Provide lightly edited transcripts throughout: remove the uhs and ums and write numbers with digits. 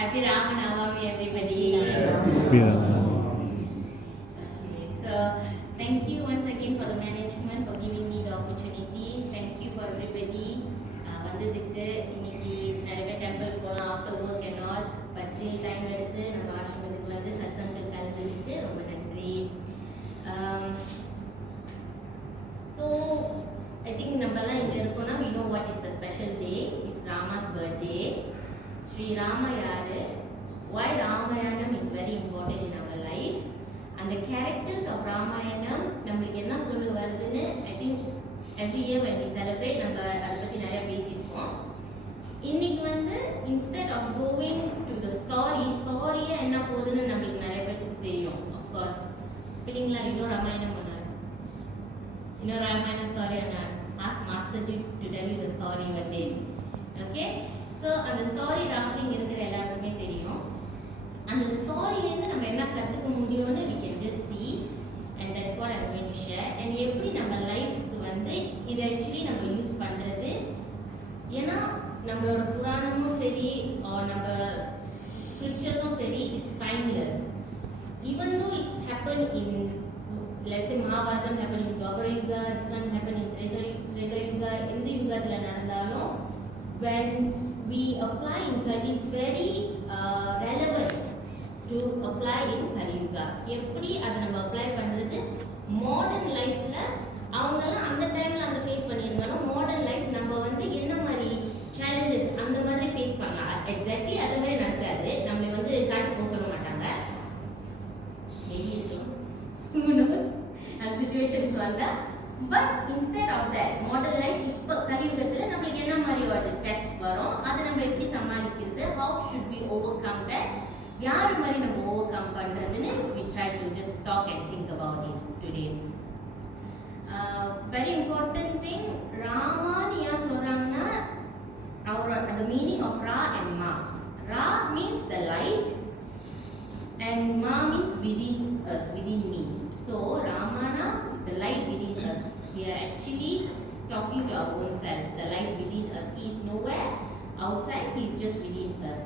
Happy Rama Navami, everybody. Okay, so thank you once again for the management for giving me the opportunity. Thank you for everybody. வந்ததுக்கு இன்னைக்கு நிறைய பேர் டெம்பிள் போகலாம் after work and all first time எடுத்து நம்ம ஆசிரமத்துக்கு வந்து சத்சங்கத்தில் கலந்துருக்கு ரொம்ப நன்றி. ஸோ ஐ திங்க் நம்மலாம் இங்கே இருக்கோம்னா we know what is the special day. It's Rama's birthday. Sri Rama யாரு, why Ramayanam is very important in our life, and the characters of Ramayanam நம்மளுக்கு என்ன சொல்ல வருதுன்னு I think every year when we celebrate நம்ம அதை பற்றி நிறைய பேசியிருக்கோம். இன்னைக்கு வந்து instead of going to the ஸ்டோரியே என்ன போகுதுன்னு நம்மளுக்கு நிறைய பேருக்கு தெரியும். அஃப்கோர்ஸ் இல்லைங்களா, இன்னும் ராமாயணம் பண்ணார், இன்னும் ராமாயண ஸ்டோரி என்ன ask master to tell you the story one day. Okay, so அந்த ஸ்டோரி ராஃப்டிங் இருக்கிற எல்லாருக்குமே தெரியும். அந்த ஸ்டோரியிலேருந்து நம்ம என்ன கற்றுக்க முடியும்னு we can just see, and that's what I'm going to share. and எப்படி நம்ம லைஃப்க்கு வந்து இது ஆக்சுவலி நம்ம யூஸ் பண்ணுறது, ஏன்னா நம்மளோட புராணமும் சரி நம்ம ஸ்கிரிப்சர்ஸும் சரி it's timeless. even though it's happened in, let's say Mahabharatam happened in Dwapara Yuga, this one happened in Treta Yuga, எந்த யுகத்தில் நடந்தாலும் when we apply in Kali, it's very relevant to apply in Kali Yuga. எப்படி அதை நம்ம அப்ளை பண்ணுறது மாடர்ன் லைஃப்பில் அவங்கெல்லாம் அந்த டைமில் அந்த ஃபேஸ் பண்ணியிருந்தாலும் மாடர்ன் லைஃப் நம்ம வந்து என்ன மாதிரி சேலஞ்சஸ் அந்த மாதிரி ஃபேஸ் பண்ணலாம். எக்ஸாக்ட்லி அது மாதிரி நடக்காது, நம்மளை வந்து காட்டி போக சொல்ல மாட்டாங்க, மேபி இருக்கும் அந்த சிச்சுவேஷன்ஸ் வந்தால். But instead of that modern life இப்போ கலியுகத்தில் நம்மளுக்கு என்ன மாதிரி ஒரு டெஸ்ட் வரும், அதை நம்ம எப்படி சமாளிக்கிறது, how should be over come that, யார் மாதிரி நம்ம ஓவர் கம் பண்ணுறதுன்னு we try to just talk and think about it today. Very important thing, ராமான்னு ஏன் சொல்கிறாங்கன்னா the meaning of Ra and Ma. Ra means the light and Ma means within us, within me. So Ramana, the light within us. We are actually talking to our own selves, the light within us. He is nowhere outside, he is just within us.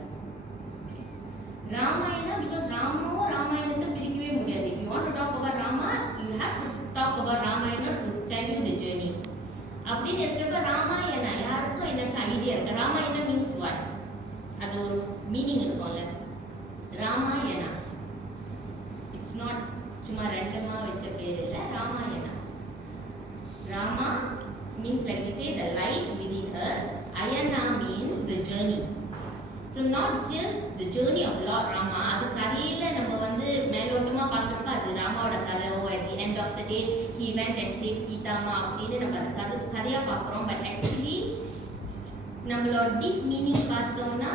Ramayana, because Ramayana பிரிக்கவே முடியாது. If you want to talk about Rama, you have to talk about Ramayana to tell you the journey. அப்படின்னு இருக்கிறப்ப ராமாயணா யாருக்கும் என்னாச்சும் ஐடியா இருக்கு, Ramayana means what, அது ஒரு மீனிங் இருக்கும்ல. ராமாயணா இட்ஸ் நாட் சும்மா ரெண்டமா வச்ச பேர் இல்லை, ராமாயணா. Rama means like we say the light within us, ayana means the journey. So not just the journey of Lord Rama, அது கதையில் நம்ம வந்து மேலோட்டமாக பார்க்குறப்ப அது ராமாவோட கதை, at the end of the day he went and saved Seethamma அப்படின்னு நம்ம அது கதையாக பார்க்குறோம். பட் ஆக்சுவலி நம்மளோட டீப் மீனிங் பார்த்தோம்னா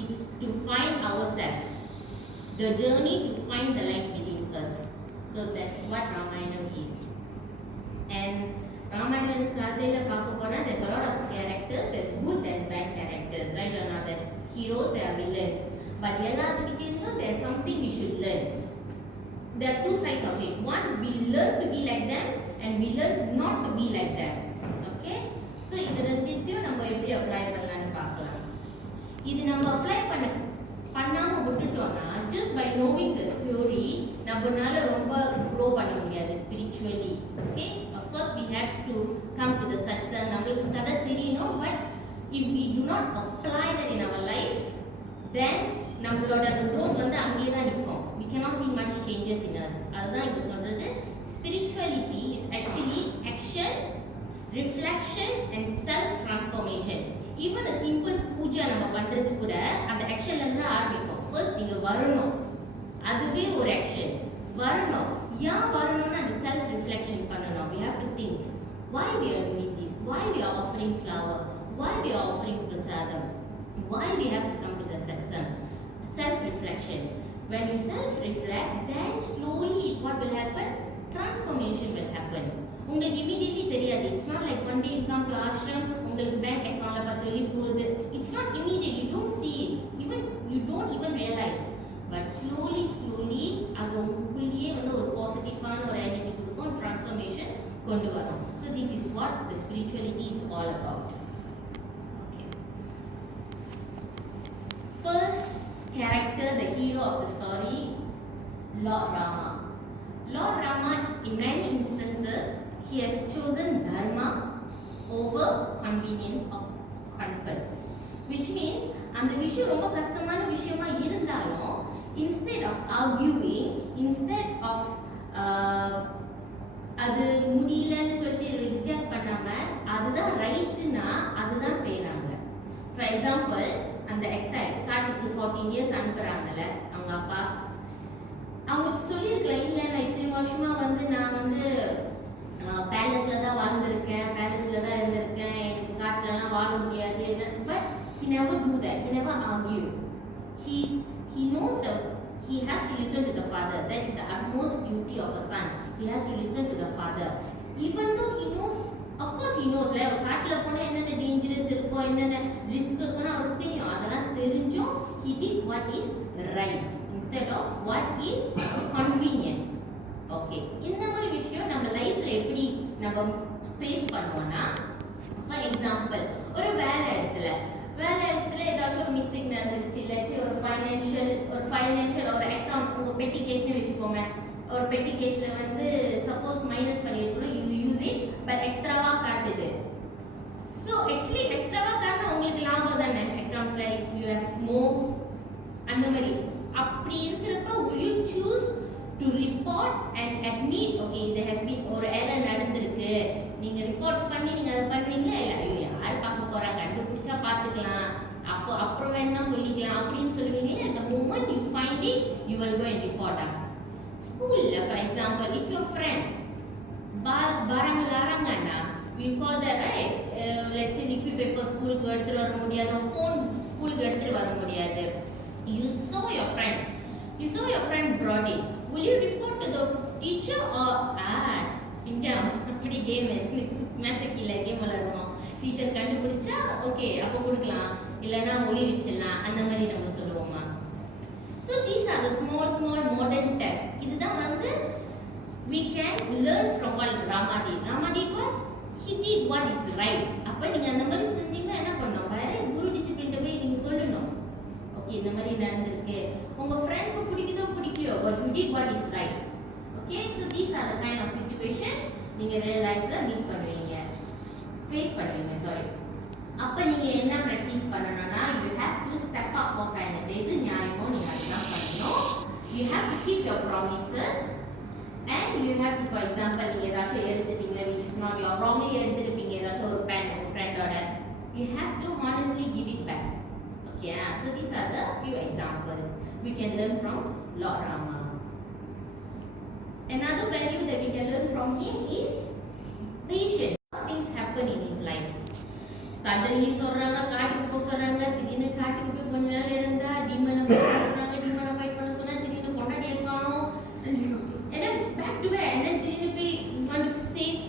it's to find our self, the journey to find the light within us. So that's what Ramayana is. And Ramayana கதையில் பார்க்க போனால் there's a lot of characters, there's good and bad characters, right or not? There's heroes, there are villains, but எல்லாத்துக்கிட்டேயும் there's something we should learn. There are two sides of it. One, we learn to be like them and we learn not to be like them. Okay, so இது ரெண்டுத்தையும் நம்ம எப்படி அப்ளை பண்ணலாம்னு பார்க்கலாம். இது நம்ம அப்ளை பண்ணாம விட்டுட்டோம்னா just by knowing the theory நம்மனால ரொம்ப grow பண்ண முடியாது spiritually. Okay, of course we have to come to the satsang, நம்மளுக்கு கதை தெரியணும். But if we do not apply that in our life, then நம்மளோட அந்த growth வந்து அங்கேயே தான் நிற்கும். We cannot see much changes in us. அதுதான் இது சொல்றது, spirituality is actually action, reflection and self transformation. Even a simple பூஜை நம்ம பண்றது கூட அந்த ஆக்ஷன்ல இருந்து ஆரம்பிக்கும். ஃபர்ஸ்ட் நீங்க வரணும், அதுவே ஒரு ஆக்ஷன். வரணும், ஏன் வரணும்னு அந்த செல்ஃப் ரிஃப்ளெக்ஷன் பண்ணணும். we have to think why we are doing this, why we are offering flower, why we are offering prasadam, why we have to come to the satsang. Self reflection. When you self reflect, then slowly what will happen, transformation will happen. உங்களுக்கு immediately தெரியாது. It's not like one day you come to ashram, உங்களுக்கு bank accountல 10 வெள்ளி போகுது. It's not immediate, you don't see it, even you don't even realize. But slowly அது உங்களுக்குள்ளேயே வந்து ஒரு பாசிட்டிவான ஒரு எனர்ஜி கொடுக்கும், transformation கொண்டு வரும். So this is what the spirituality is all about. Okay. First character, the hero of the story, Lord Rama. Lord Rama, in many instances, he has chosen dharma over convenience or comfort, which means அந்த விஷயம் ரொம்ப கஷ்டமான விஷயமா இருந்தாலும் instead of arguing, instead of அது முடியலன்னு சொல்லிட்டு ரிஜெக்ட் பண்ணாம அதுதான் ரைட்னா அதுதான் செய்யறாங்க. ஃபார் எக்ஸாம்பிள், அந்த எக்ஸைல் காட்டுக்கு 14 இயர்ஸ் அனுப்புறாங்கல்ல அவங்க அப்பா, அவங்க சொல்லியிருக்கலாம், இல்லை நான் இத்தனை வருஷமா நான் பேலஸ்ல தான் வாழ்ந்திருக்கேன், பேலஸ்ல தான் இருந்திருக்கேன், எனக்கு காட்டுலலாம் வாழ முடியாது. But he never do that, he never argue. He knows that he has to listen to the father. That is the utmost duty of a son. He has to listen to the father. Even though he knows, of course he knows, right? காட்டுல போனா என்னென்ன டேஞ்சரஸ் இருக்கும், என்னென்ன ரிஸ்க் இருக்கும்னு அவருக்கு தெரியும். அதெல்லாம் தெரிஞ்சும் he did what is right instead of what is convenient. Okay, இந்த மாதிரி விஷயம் நம்ம லைஃப்ல எப்படி நம்ம ஃபேஸ் பண்ணுவோம்னா, ஃபார் எக்ஸாம்பிள், ஒரு வேலை இடத்துல ஏதாச்சும் ஒரு மிஸ்டேக் நடந்துருச்சு, இல்லை ஒரு ஃபைனான்ஷியல் ஒரு அக்கௌண்ட் உங்கள் பெட்டி கேஷ்னு வச்சுக்கோங்க. ஒரு பெட்டி கேஷில் சப்போஸ் மைனஸ் பண்ணியிருக்கணும், யூ யூஸ் இட், பட் எக்ஸ்ட்ராவாக காட்டுது. ஸோ ஆக்சுவலி எக்ஸ்ட்ராவாக காட்டினா உங்களுக்கு லாபம் தானே அக்கௌண்ட்ஸில், இஃப் யூ ஹேவ் மோர் அந்த மாதிரி. அப்படி இருக்கிறப்ப will you choose to report and admit, okay, there has been ஒரு எரர் நடந்திருக்கு, நீங்கள் ரிப்போர்ட் பண்ணி நீங்கள் அதை பண்ணுவீங்களா? இல்லை, ஐயோ யார் பார்க்க போகிறா, கண்டுபிடிச்சா பார்த்துக்கலாம், அப்புறம் வேணா சொல்லிக்கலாம் அப்படின்னு சொல்லுவீங்களா? the moment you find it you will go and report up. School, for example, if your friend barang larangana, we call that, right? Let's say liquid paper school ku eduthu vara mudiyadhu, phone school ku eduthu vara mudiyadhu, you saw your friend brought it, will you report to the teacher or pinjam அப்படி கேம் மேத்ஸ்ல கேம் விளையாடுவோம், டீச்சர் கண்டுபிடிச்சா ஓகே அப்போ கொடுக்கலாம், இல்லைன்னா ஒளி வச்சிடலாம், அந்த மாதிரி நம்ம சொல்லுவோமா? So these are the small modern tests. இதுதான் we can learn from what Rama did. Rama did what? He did what is right. அப்ப நீங்க அந்த மாதிரி செஞ்சீங்கன்னா என்ன பண்ணணும்? வேற குரு டிசிப்ளின்ட்ட போய் நீங்க சொல்லணும், ஓகே இந்த மாதிரி நடந்திருக்கு, உங்க ஃப்ரெண்ட்க்கு பிடிக்குதோ பிடிக்கலையோ, but you did what is right. Okay, so these are the kind of situation நீங்க ரியல் லைஃப்ல மீட் பண்ணுவீங்க, ஃபேஸ் பண்ணுவீங்க, சாரி. அப்ப நீங்க என்ன பிராக்டீஸ் பண்ணணும்னா, you have to step up for fairness. எது நியாயமோ நீங்க அதுதான் பண்ணணும். You have to keep your promises and you have to, for example, நீங்க ஏதாச்சும் எடுத்துட்டீங்க which is not your, wrongly எடுத்துருப்பீங்க ஏதாச்சும் ஒரு pen உங்க ஃப்ரெண்டோட, you have to honestly give it back. Okay, so these are the few examples we can learn from Lord Rama. Another value that we can learn from him is patience. Things happen in his life. Suddenly சொல்றாங்க காட்டுக்கு போக சொல்றாங்க, திடீர்னு காட்டுக்கு போய் கொஞ்ச நேரம் இருந்தா டீமனை ஃபைட் பண்ண சொல்றாங்க, டீமனை ஃபைட் பண்ண சொன்னா திடீர்னு பொண்டாட்டியை காணோம், and then back to back, and then திடீர்னு போய் want to save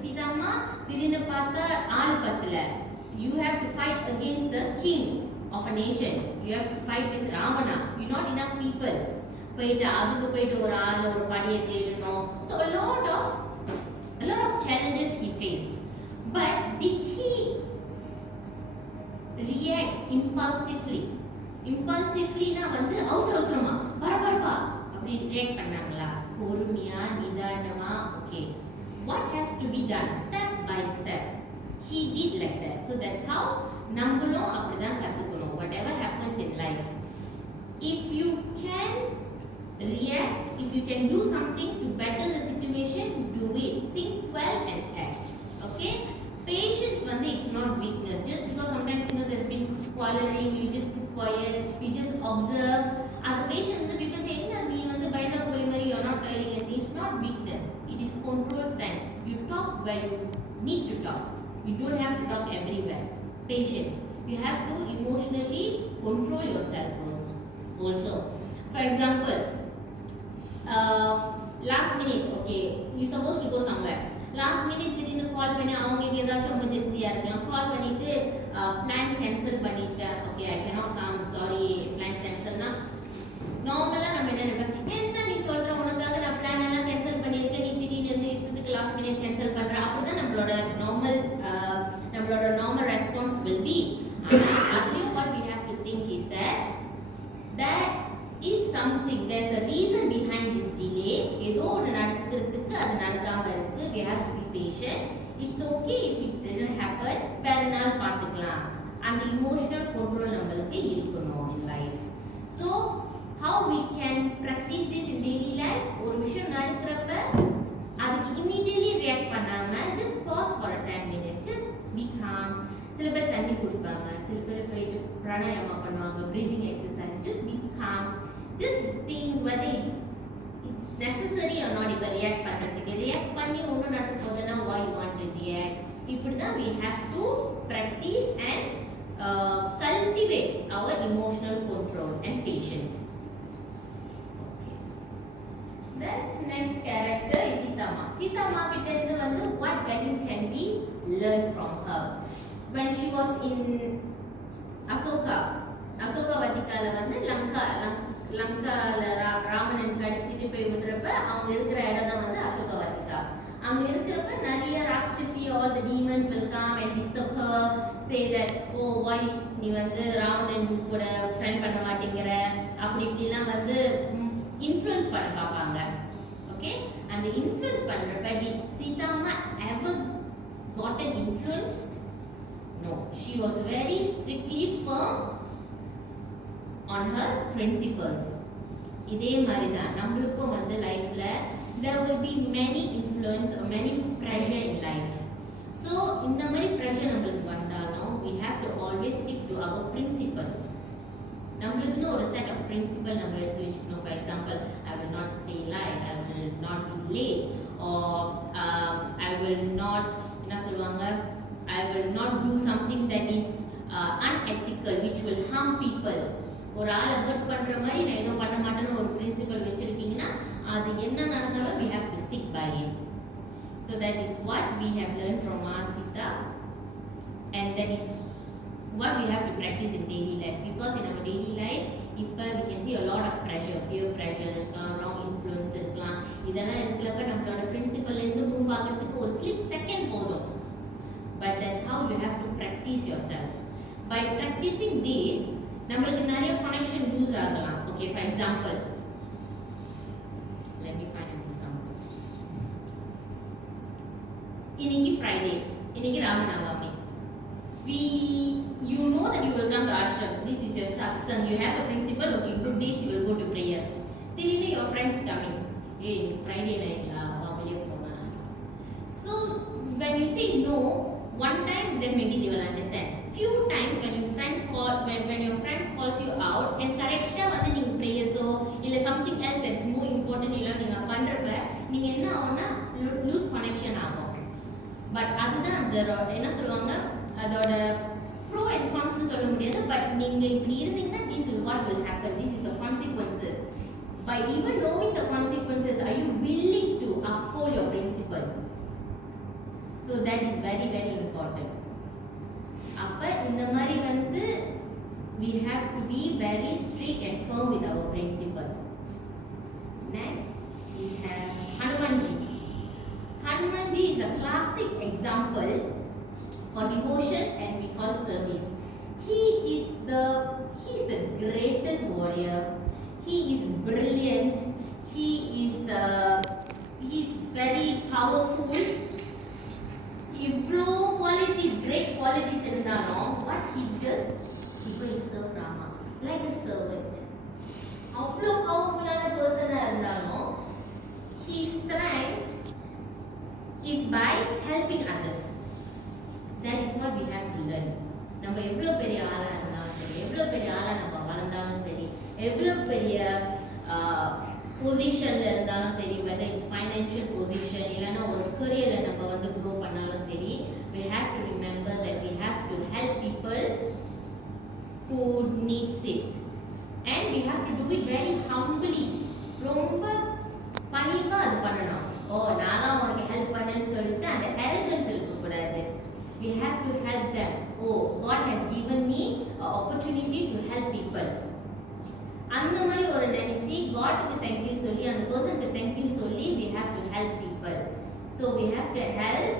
சீதாம்மா, திடீர்னு பார்த்தா ஆள் பத்தல. You have to fight against the king of a nation. You have to fight with Ravana. You not enough people. போயிட்டு ஒரு ஆள் ஒரு படியை தேடணும். So a lot of challenges he faced. But did he react impulsively? Impulsively-na அவசரமா பரபரப்பா அப்படி ரியாக்ட் பண்ணாங்களா? பொறுமையா நிதானமா, okay, what has to be done step by step, he did like that. So that's how நம்மளும் அப்படிதான் கத்துக்கணும். Whatever happens in life, if you can react, if you can do something to better the situation, do it. Think well and act. Okay, patience it's not weakness. Just because sometimes there's been quarreling, you just keep quiet, you just observe. Other patience, people say nee bayana polimari, you're not telling anything. It's not weakness, it is control stand. You talk where you need to talk, you don't have to talk everywhere. Patience, you have to emotionally control yourself also. For example, last minute, okay, you supposed to go somewhere, last minute திடீர்னு கால் பண்ணி அவங்களுக்கு ஏதாச்சும் எமர்ஜென்சியா இருக்கலாம், call பண்ணிட்டு plan cancel பண்ணிட்டேன், okay I cannot come, sorry, plan கேன்சல்னா நார்மலா நம்ம என்ன நினைப்போம், என்ன நீ சொல்ற, உனக்காக நான் பிளான் எல்லாம் கேன்சல் பண்ணியிருக்கேன், நீ திடீர்னு இஷ்டத்துக்கு லாஸ்ட் மினிட் கேன்சல் பண்ற, அப்படிதான் நம்மளோட நார்மல் ரெஸ்பான்ஸ் will be. அதுலயும் what we have to think is something, there's a reason behind this delay. ஏதோ ஒன்று நடக்கிறதுக்கு அது நடக்காம இருக்கு. We have to be patient. It's okay if it didn't happen. வேற நாள் பார்த்துக்கலாம். அந்த emotional control நம்மளுக்கு இருக்கணும் in life. So how we can practice this in daily life? ஒரு விஷயம் நடக்கிறப்ப அதுக்கு immediately react பண்ணாம just pause for a 10 minutes. Just be calm. சில பேர் தண்ணி குடிப்பாங்க, சில பேர் போயிட்டு பிராணாயாமா பண்ணுவாங்க, breathing exercise. Just be calm. Just think whether it's necessary or not. If react பண்றதுக்கு react பண்ணி ஒன்றும் நடக்க போதுன்னா why you want to react? இப்படிதான் we have to practice and cultivate our emotional control and patience. Okay. This next character is Sitama. Sitama கிட்ட இருந்து வந்து what value can we learn from her? When she was in அசோகவதிகால வந்து லங்கால ராமனன் கடத்திட்டு போய் விடுறப்ப அவங்க இருக்கிற இடம் தான் வந்து அசோகவதிகா. அங்க இருக்கிறப்ப நிறைய ராட்சசி, all the demons will come and disturb her, say that oh why நீ வந்து ராவணன் கூட ஃப்ரெண்ட் பண்ண மாட்டேங்கிற, அப்படி இப்படிலாம் வந்து இன்ஃப்ளூயன்ஸ் பண்ண பார்ப்பாங்க. ஓகே, அந்த இன்ஃப்ளூயன்ஸ் பண்றப்ப did Sitama ever gotten influenced? No, she was very strictly firm on her principles. இதே மாதிரி தான் நம்மளுக்கும் வந்து லைஃப்ல there will be many influence or many pressure in life. So இந்த மாதிரி pressure நம்மளுக்கு வந்தாலும் we have to always stick to our principle. நம்மளுக்குன்னு ஒரு set of principle நம்ம எடுத்து வச்சுக்கணும். For example, I will not say lie, I will not be late, or I will not என்ன சொல்லுவாங்க, I will not do something that is unethical which will harm people. ஒரு ஆளை ஹர்ட் பண்ற மாதிரி நான் ஏதோ பண்ண மாட்டேன்னு ஒரு பிரின்சிபல் வச்சிருக்கீங்கன்னா அது என்ன நடந்தாலும் we have to stick by it. So that is what we have learned from our Sita, and that is what we have to practice in daily life, because in our daily life இப்போ we can see a lot of pressure, peer pressure இருக்கலாம், wrong influence இருக்கலாம். இதெல்லாம் இருக்கிறப்ப நம்மளோட பிரின்சிபல்ல இருந்து மூவ் ஆகிறதுக்கு ஒரு ஸ்லிப் செகண்ட் போதும். But that's how you have to practice yourself. By practicing this, நம்மளுக்கு நிறைய connection lose ஆகலாம். Okay, for example, let me find an example. இன்னைக்கு Friday, இன்னைக்கு Ramanavami. You know that you will come to ashram. This is your satsang. You have a principle. Okay, group days you will go to prayer. Then your friends coming. Hey, Friday night la, வெளிய போலாம். So when you say no one time, then maybe they will understand. Few times when your friend calls you out and correcta வந்து நீங்க prayers-ஓ இல்ல something else that's more important இல்ல நீங்க பண்றப்ப நீங்க என்ன ஆகும்னா lose connection ஆகும். பட் அதுதான் என்ன சொல்லுவாங்க, அதோட pro and cons சொல்ல முடியாது. பட் நீங்க இப்படி இருந்தீங்கன்னா this is what will happen, this is the consequences. By even knowing the consequences, are you willing to uphold your principle? So that is very very important. அப்ப இந்த மாதிரி வந்து we have to be very strict and firm with our principle. Next we have Hanumanji. Hanumanji is a classic example for devotion and we call service. He is the greatest warrior. He is brilliant. He is very powerful. இவ்வளோ qualities, great qualities இருந்தாலும் what he does, he will serve Rama like a servant. அவ்வளோ பவர்ஃபுல்லான பர்சனாக இருந்தாலும் his strength is by helping others. That is what we have to learn. நம்ம எவ்வளோ பெரிய ஆளாக இருந்தாலும் சரி, எவ்வளோ பெரிய ஆளாக நம்ம வளர்ந்தாலும் சரி, எவ்வளோ பெரிய பொசிஷன்ல இருந்தாலும் சரி, whether it's financial position இல்லைன்னா ஒரு career நம்ம வந்து grow பண்ணாலும் சரி, we have to remember that we have to help people who needs it, and we have to do it very humbly. ரொம்ப பணிவா அது பண்ணணும். ஓ நான் தான் உனக்கு ஹெல்ப் பண்ணேன்னு சொல்லிட்டு அந்த arrogance இருக்கக்கூடாது. We have to help them. Oh, God has given me an opportunity to help people. அந்த மாதிரி ஒரு நினைச்சி காட்க்கு தேங்க்யூ சொல்லி அந்த பர்சனுக்கு தேங்க்யூ சொல்லி we have to help people. So we have to help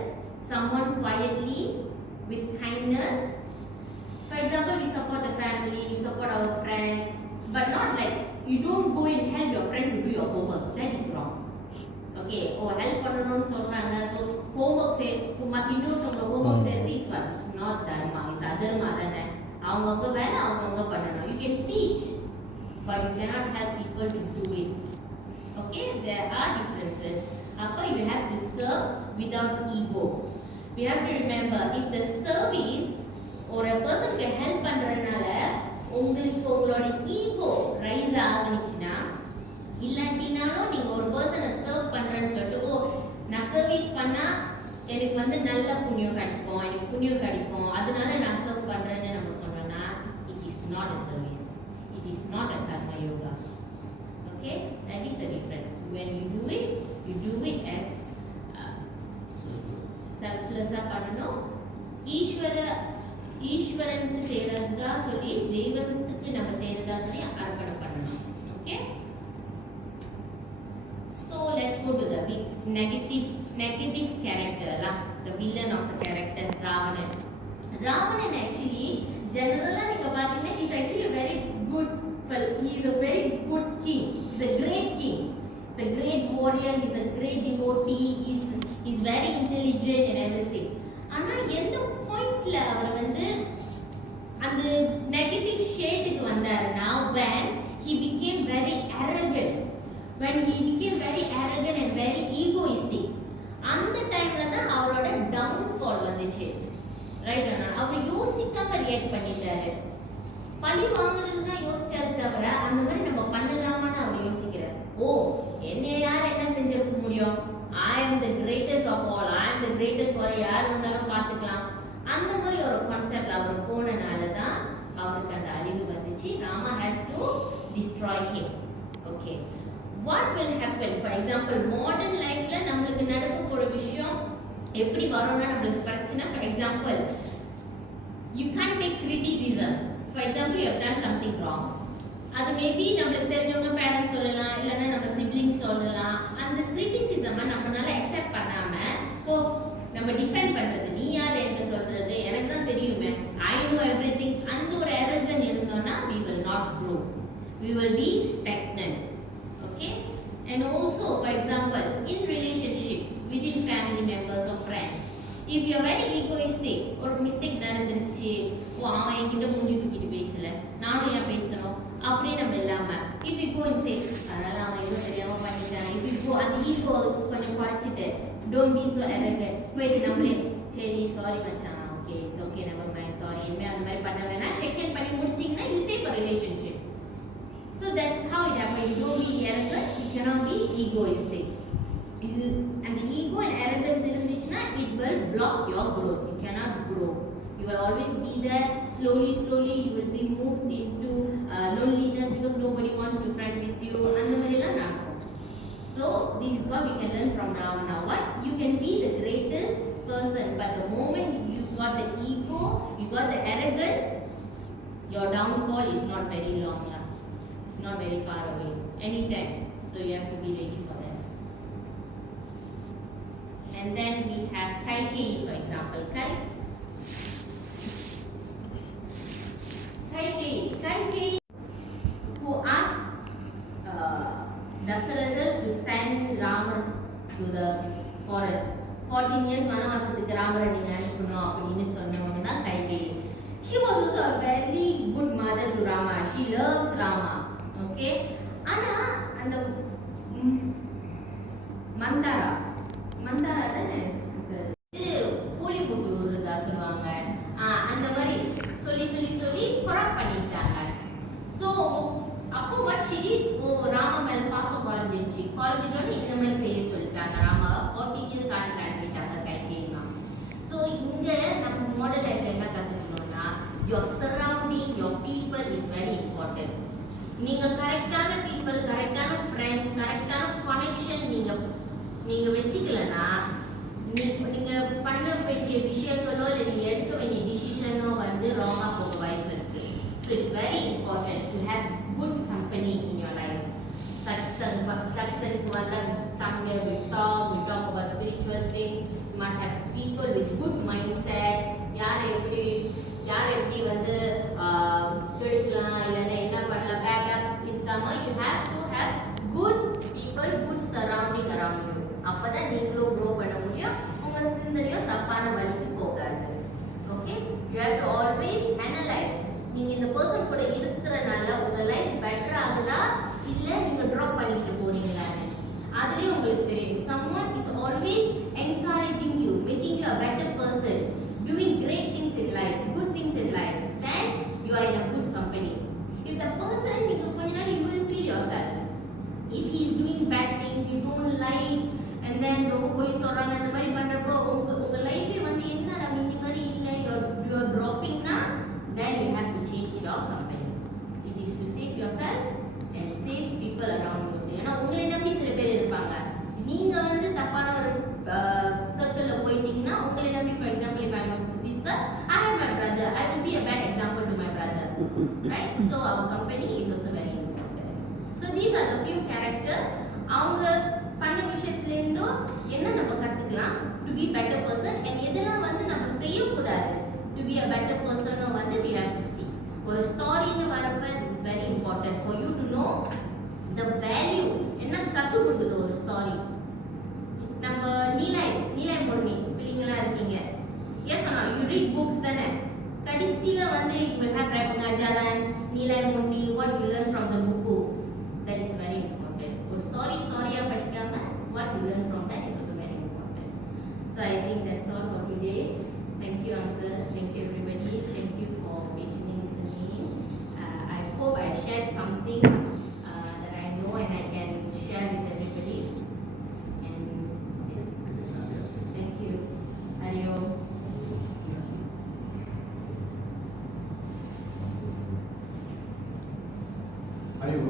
someone quietly with kindness. For example, we support the family, we support our friend, but not like you don't go and help your friend to do your homework. That is wrong. Okay, help பண்ணனும்னு சொல்றாங்க. So homework இன்னொருத்தவங்க homework செய்யறது is what? It's not dharma. It's adharma தானே. அவங்கவங்க வேலை அவங்கவங்க பண்ணணும். You can teach, but you cannot help people to do it. Okay, there are differences. Appa, you have to serve without ego. We have to remember, if the service or a person can help பண்றனால உங்களுக்கு உங்களோட ego rice ஆகுனுச்சுனா இல்லாட்டினாலும் நீங்க ஒரு பர்சனை சர்வ் பண்றேன்னு சொல்லிட்டு நான் சர்வீஸ் பண்ணா எனக்கு வந்து நல்ல புண்ணியம் கிடைக்கும், எனக்கு புண்ணியம் கிடைக்கும், அதனால நான் சர்வ் பண்றேன்னு நம்ம சொன்னோம்னா it is not a service, it is not a karma yoga. Okay, that is the difference. When you do it as selfless பண்ணனும். ஈஸ்வரனுக்கு செய்யறதா சொல்லி தெய்வத்துக்கு நம்ம செய்யறதா சொல்லி அர்ப்பணம் பண்ணணும். Okay, so let's go to the big negative character lah, the villain of the character, Ravanan actually generally நீங்க பாத்தீங்கன்னா he's actually a very good fellow. He is a very good king. He's a great king. He's a great warrior. He's a great devotee. He's very intelligent and everything. ஆனா எந்த பாயிண்ட்ல அவர் வந்து அந்த நெகட்டிவ் ஷேடுக்கு வந்தாருன்னா when he became very arrogant and very egoistic, அந்த டைம்ல தான் அவரோட டவுன்ஃபால் வந்துச்சு. ரைட் அண்ணா, அவர் யோசிக்காம ரியாக்ட் பண்ணிட்டாரு. பழி வாங்குறதுக்கு தான் யோசிச்சாரு தவிர அந்த மாதிரி நம்ம பண்ணலாமான்னு அவர் யோசிக்கிறார். என்னை யார் என்ன செஞ்சிருக்க முடியும், I am the greatest of all, I am the greatest for யார் வந்தாலும் பார்த்துக்கலாம், அந்த மாதிரி ஒரு கான்செப்ட்ல அவர் போனனால தான் அவருக்கு அந்த அழிவு வந்துச்சு. Rama has to destroy him. Okay, what will happen? For example, modern lifeல நம்மளுக்கு நடக்க போற விஷயம் எப்படி வரும்னா நம்மளுக்கு பிரச்சனை. For example, you can't take criticism. For example, you have done something wrong. அது மேபி நம்மளுக்கு தெரிஞ்சவங்க பேரண்ட்ஸ் சொல்லலாம், இல்லைன்னா நம்ம சிப்ளிங்ஸ் சொல்லலாம். அந்த கிரிட்டிசிசமை நம்மளால அக்செப்ட் பண்ணாம நம்ம டிஃபெண்ட் பண்றது, நீ யார் என்ன சொல்றது, எனக்கு தான் தெரியுமே, ஐ நோ எவ்ரிதிங், அந்த ஒரு arrogance இருந்தோம்னா we will not grow, we will be stagnant. Okay, and also for example in relationships within family members or friends, if you are very egoistic, ஒரு மிஸ்டேக் நடந்துருச்சு, அவன் என்கிட்ட மூஞ்சி தூக்கிட்டு பேசல, நானும் ஏன் பேசணும் அப்படி நம்ம இல்லாம if you go and say அதனால அவன் எதுவும் தெரியாம பண்ணிட்டான், if you go அந்த ஈகோ கொஞ்சம் குறைச்சிட்டு don't be so arrogant, போயிட்டு நம்மளே சரி சாரி மச்சான், okay it's okay never mind, sorry இனிமே அந்த மாதிரி பண்ண வேணாம், ஷேக் ஹேண்ட் பண்ணி முடிச்சீங்கன்னா you save a relationship. So that's how it happens. You don't be arrogant, you cannot be egoistic. And the ego and arrogance இருந்துச்சுன்னா it will block your growth, you cannot grow. You will always be there, slowly you will be moved into loneliness because nobody wants to friend with you, அந்த மாதிரிலாம் நடக்கும். So this is what we can learn from Ravana. What? You can be the greatest person, but the moment you got the ego, you got the arrogance, your downfall is not very long lah. It's not very far away, anytime. So you have to be ready for that. And then we have Kaikeyi, for example. Kaikeyi who asked Dasharatha to send Rama to the forest. 14 years வனவாசத்துக்கு ராமரை நீங்க அனுப்பணும் அப்படின்னு சொன்னவங்க தான் Kaikeyi. She was also a very good mother to Rama. She loves Rama. Okay, ஆனா அந்த மந்தாரா தானே கூலி போட்டு விடுறதா சொல்லுவாங்க, அந்த மாதிரி சொல்லி கொராப் பண்ணிட்டாங்க. ஸோ அப்போ what she did, ராமா மேல பாசம் குறைஞ்சிட்டோன்னு இந்த மாதிரி செய்ய சொல்லிட்டாங்க. ராமாவை 40 years காட்டுக்கு அனுப்பிட்டாங்க கைகேயிமா. ஸோ இங்க நம்ம மாடல் லைஃப்ல என்ன கற்றுக்கணும்னா, your surrounding, your people is very important. நீங்க கரெக்டான பீப்புள், கரெக்டான ஃப்ரெண்ட்ஸ், கரெக்டான கனெக்ஷன் நீங்க வச்சுக்கலன்னா நீங்க பண்ண வேண்டிய விஷயங்களோ இல்லை நீங்க எடுக்க வேண்டிய டிசிஷனோ வந்து ராங்கா போக வாய்ப்பு இருக்கு. So it's very important to have good company in your life. சத்சங்க்கு வந்தா Tamil we talk about spiritual things. You must have people with good mindset. யாரை எப்படி வந்து கெடுக்கலாம் இல்லைன்னா என்ன பண்ணலாம் பேக்கப் இருக்காம you have then ரொம்ப போய் சொல்றாங்க அந்த மாதிரி பண்றப்போ உங்க லைஃபே வந்து என்னடா இந்த மாதிரி இல்ல you are dropping na, then you have to change your company. It is to save yourself and save people around you. ஏன்னா உங்களை நம்பி சில பேர் இருப்பாங்க. நீங்க வந்து தப்பான ஒரு சர்க்கிள்ல போயிட்டீங்கன்னா உங்களை நம்பி, for example, if I am a sister, I have my brother, I will be a bad example to my brother, right? So our company is also very important. So these are the few characters. அவங்க பண்ண விஷயத்துல இருந்தோ என்ன நம்ம கத்துக்கலாம் to be better person, and எதெல்லாம் வந்து நம்ம செய்யக்கூடாது to be a better person வந்து we have to see. ஒரு ஸ்டோரின்னு வரப்ப it's very important for you to know the value. என்ன கத்து கொடுக்குது ஒரு ஸ்டோரி. நம்ம நீலாய் முர்னி பிள்ளைங்களா இருக்கீங்க, எஸ் ஆனா you read books தானே, கடைசில வந்து you will have ரேபங்காஜாலன், நீலாய் முர்னி, what you learn from the book, that is very important. ஒரு ஸ்டோரியா படிக்காம what you learn from that is also very important. So I think that's all for today. Thank you uncle, thank you everybody, thank you for patiently listening. I hope I shared something that I know and I can share with everybody. And yes, thank you. Ariyo. Ariyo.